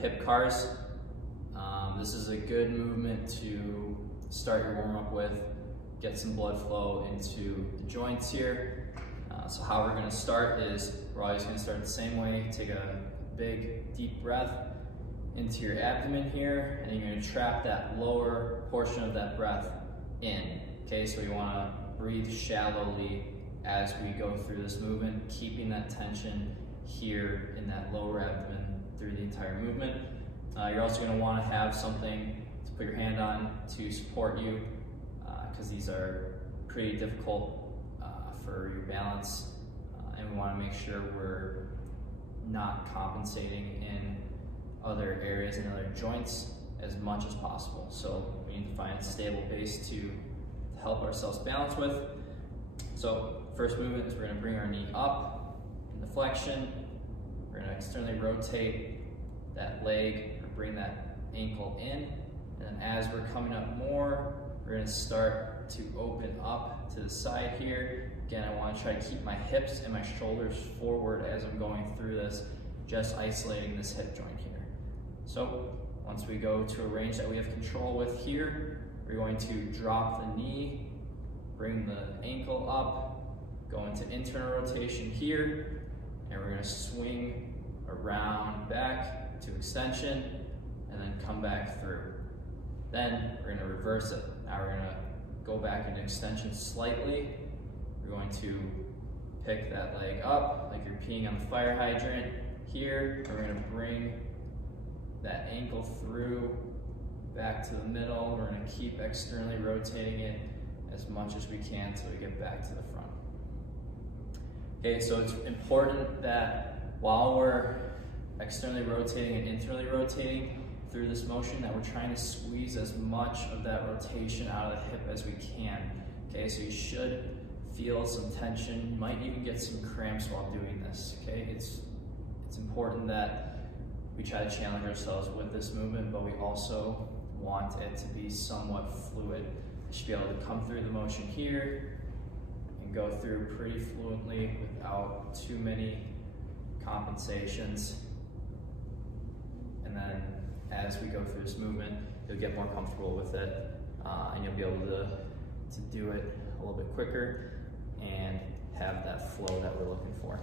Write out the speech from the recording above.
hip cars. This is a good movement to start your warm-up with, get some blood flow into the joints here. So how we're gonna start is, we're always gonna start the same way. Take a big, deep breath into your abdomen here, and you're gonna trap that lower portion of that breath in. Okay, so you wanna breathe shallowly as we go through this movement, keeping that tension here in that lower abdomen through the entire movement. You're also going to want to have something to put your hand on to support you, because these are pretty difficult for your balance, and we want to make sure we're not compensating in other areas and other joints as much as possible. So we need to find a stable base to help ourselves balance with. So first movement is we're going to bring our knee up in the flexion. We're going to externally rotate that leg, or bring that ankle in, and then as we're coming up more, we're going to start to open up to the side here. Again, I want to try to keep my hips and my shoulders forward as I'm going through this, just isolating this hip joint here. So once we go to a range that we have control with here, we're going to drop the knee, bring the ankle up, go into internal rotation here, and we're going to swing around back to extension, and then come back through. Then we're going to reverse it. Now we're going to go back into extension slightly. We're going to pick that leg up like you're peeing on the fire hydrant here. We're going to bring that ankle through back to the middle. We're going to keep externally rotating it as much as we can until we get back to the front. Okay, so it's important that while we're externally rotating and internally rotating through this motion, that we're trying to squeeze as much of that rotation out of the hip as we can. Okay, so you should feel some tension. You might even get some cramps while doing this. Okay, it's important that we try to challenge ourselves with this movement, but we also want it to be somewhat fluid. You should be able to come through the motion here and go through pretty fluently without too many compensations. And then as we go through this movement, you'll get more comfortable with it, and you'll be able to do it a little bit quicker and have that flow that we're looking for.